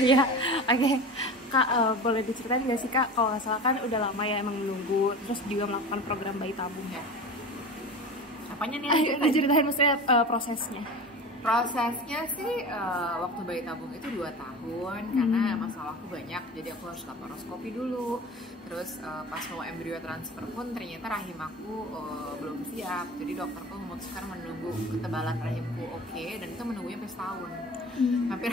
Ya, oke. Kak, boleh diceritain nggak sih Kak, kalau nggak salah kan udah lama ya emang menunggu, terus juga melakukan program bayi tabung ya. Apanya nih? Ayo diceritain maksudnya prosesnya. Prosesnya sih waktu bayi tabung itu 2 tahun karena masalahku banyak, jadi aku harus laparoskopi dulu. Terus pas mau embrio transfer pun ternyata rahim aku belum siap, jadi dokterku memutuskan menunggu ketebalan rahimku oke, dan itu menunggunya sampai setahun,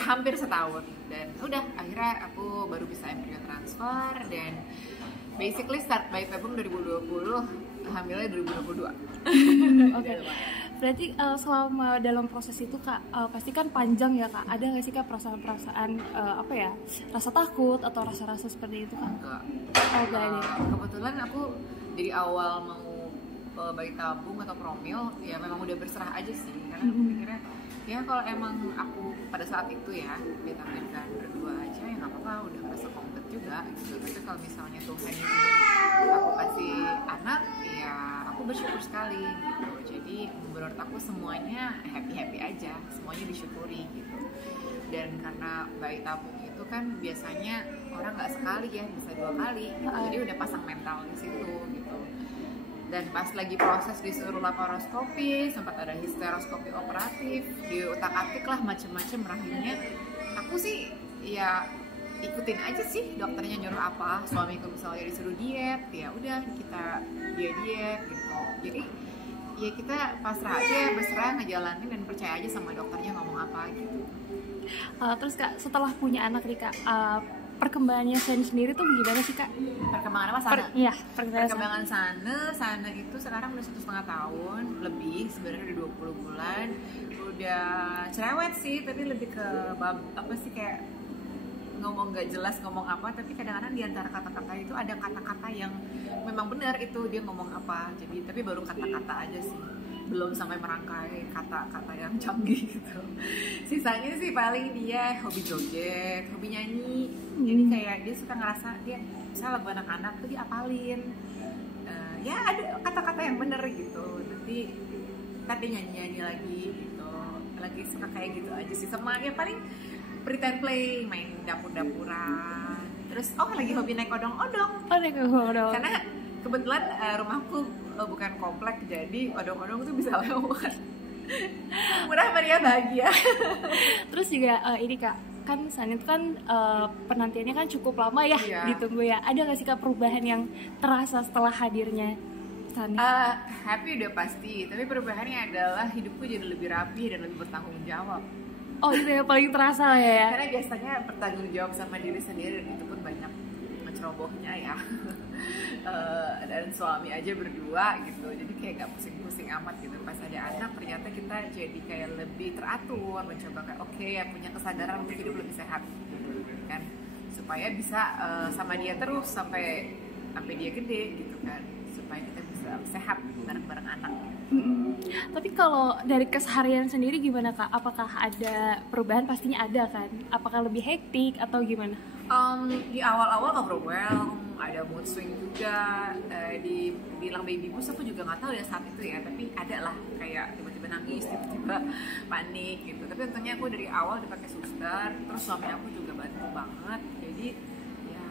hampir setahun. Dan udah akhirnya aku baru bisa embrio transfer, dan basically start bayi tabung 2020, hamilnya 2022. Oke. Berarti selama dalam proses itu Kak, pasti kan panjang ya Kak. Ada nggak sih Kak perasaan-perasaan apa ya, rasa takut atau rasa-rasa seperti itu Kak? Enggak. Oh, enggak ada. Kebetulan aku dari awal mau bayi tabung atau promil ya memang udah berserah aja sih, karena aku pikirnya ya kalau emang aku pada saat itu ya ditakdirkan berdua aja ya nggak apa-apa, udah merasa komplit juga gitu. Tapi kalau misalnya Tuhan izinin aku kasih anak ya aku bersyukur sekali gitu. Jadi menurut aku semuanya happy aja, semuanya disyukuri gitu. Dan karena bayi tabung itu kan biasanya orang nggak sekali ya, bisa 2 kali gitu. Jadi udah pasang mental di situ gitu. Dan pas lagi proses disuruh laparoskopi, sempat ada histeroskopi operatif, diutak-atik lah macem-macem rahimnya. Aku sih ya ikutin aja sih dokternya nyuruh apa. Suamiku misalnya disuruh diet, ya udah kita diet gitu. Jadi ya kita pasrah aja, berserah ngejalanin dan percaya aja sama dokternya ngomong apa gitu. Terus Kak, setelah punya anak nih Kak, perkembangannya Shane sendiri tuh gimana sih Kak? Perkembangan apa sana? Iya, Perkembangan sana itu sekarang udah 1,5 tahun lebih, sebenarnya udah 20 bulan. Udah cerewet sih, tapi lebih ke apa sih, kayak ngomong gak jelas ngomong apa, tapi kadang-kadang di antara kata-kata itu ada kata-kata yang memang benar itu dia ngomong apa. Jadi tapi baru kata-kata aja sih, belum sampai merangkai kata-kata yang canggih gitu. Sisanya sih paling dia hobi joget, hobi nyanyi. Jadi kayak dia suka ngerasa dia misalnya lagu anak-anak tuh dia apalin. Ya ada kata-kata yang bener gitu. Nanti tadi nyanyi-nyanyi lagi gitu. Lagi suka kayak gitu aja sih. Sama ya paling pretend play, main dapur-dapuran. Terus lagi hobi naik odong-odong. Oh, naik odong. Karena kebetulan rumahku bukan komplek, jadi odong-odong tuh bisa lewat. Murah meriah bahagia. Terus juga ini Kak, kan San itu kan penantiannya kan cukup lama ya, ditunggu ya. Ada nggak sih Kak perubahan yang terasa setelah hadirnya San? Happy udah pasti, tapi perubahannya adalah hidupku jadi lebih rapi dan lebih bertanggung jawab. Oh, itu yang paling terasa lah ya. Karena biasanya bertanggung jawab sama diri sendiri, itu pun banyak cerobohnya ya. Dan suami aja berdua gitu, jadi kayak gak pusing-pusing amat gitu. Pas ada anak ternyata kita jadi kayak lebih teratur, mencoba kayak ya punya kesadaran untuk hidup lebih sehat gitu kan, supaya bisa sama dia terus sampai dia gede gitu kan, supaya kita bisa sehat bareng-bareng anak. Tapi kalau dari keseharian sendiri gimana Kak? Apakah ada perubahan? Pastinya ada kan? Apakah lebih hektik atau gimana? Di awal-awal overwhelm, ada mood swing juga, dibilang baby blues aku juga nggak tahu ya saat itu ya, tapi ada lah kayak tiba-tiba nangis, tiba-tiba panik gitu. Tapi untungnya aku dari awal udah pakai suster, terus suami aku juga bantu banget, jadi ya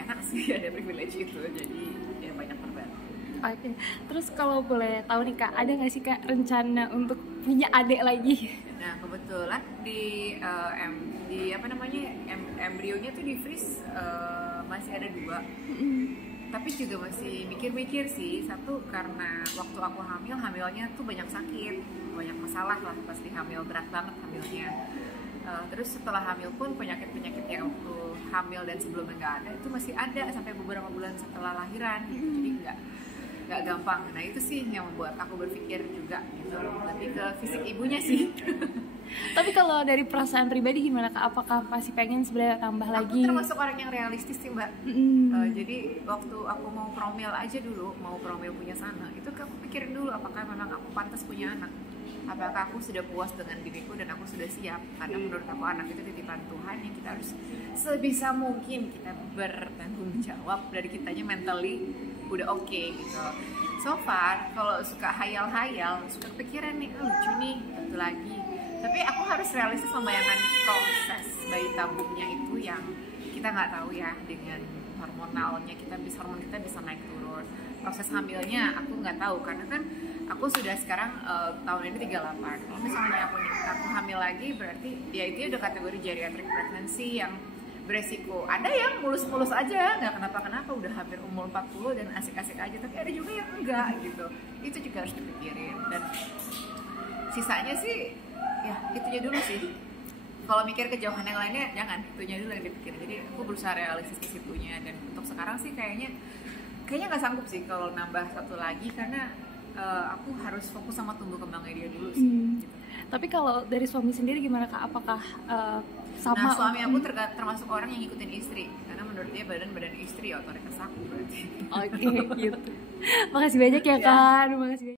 enak sih ada privilege itu, jadi ya banyak terbantu. Oke. Terus kalau boleh tahu nih Kak, ada nggak sih Kak rencana untuk punya adik lagi? Nah kebetulan di embrionya tuh di freeze masih ada 2. Tapi juga masih mikir-mikir sih. Satu karena waktu aku hamilnya tuh banyak sakit, banyak masalah lah pasti hamil, berat banget hamilnya. Terus setelah hamil pun penyakit-penyakit yang waktu hamil dan sebelumnya nggak ada itu masih ada sampai beberapa bulan setelah lahiran gitu. Jadi nggak gampang. Nah itu sih yang membuat aku berpikir juga gitu, lebih ke fisik ibunya sih. Tapi kalau dari perasaan pribadi gimana Kak? Apakah masih pengen sebenarnya tambah lagi? Aku termasuk orang yang realistis sih Mbak. Jadi waktu aku mau promil aja dulu, mau promil punya Sana, itu aku pikirin dulu apakah memang aku pantas punya anak. Apakah aku sudah puas dengan diriku dan aku sudah siap. Karena menurut aku anak itu titipan Tuhan yang kita harus sebisa mungkin kita bertanggung jawab dari kitanya mentally udah oke gitu. So far kalau suka hayal-hayal, suka kepikiran nih, lucu nih, satu lagi Tapi aku harus realistis membayangkan proses bayi tabungnya itu yang kita nggak tahu ya, dengan hormonalnya hormon kita bisa naik turun. Proses hamilnya aku nggak tahu karena kan aku sudah sekarang tahun ini 38. Kalau misalnya aku hamil lagi berarti ya itu udah kategori geriatric pregnancy yang beresiko. Ada yang mulus-mulus aja, nggak kenapa-kenapa, udah hampir umur 40 dan asik-asik aja, tapi ada juga yang enggak gitu. Itu juga harus dipikirin. Dan sisanya sih ya itunya dulu sih. Kalau mikir kejauhan yang lainnya jangan, itunya dulu yang dipikirin. Jadi aku berusaha realistis ke situnya, dan untuk sekarang sih kayaknya nggak sanggup sih kalau nambah satu lagi, karena aku harus fokus sama tumbuh kembangnya dia dulu sih. Gitu. Tapi kalau dari suami sendiri gimana Kak? Apakah sama? Nah, suami aku termasuk orang yang ngikutin istri, karena menurut dia badan istri ya otoritas aku berarti. Oke, gitu. Makasih banyak ya Kak. Makasih banyak.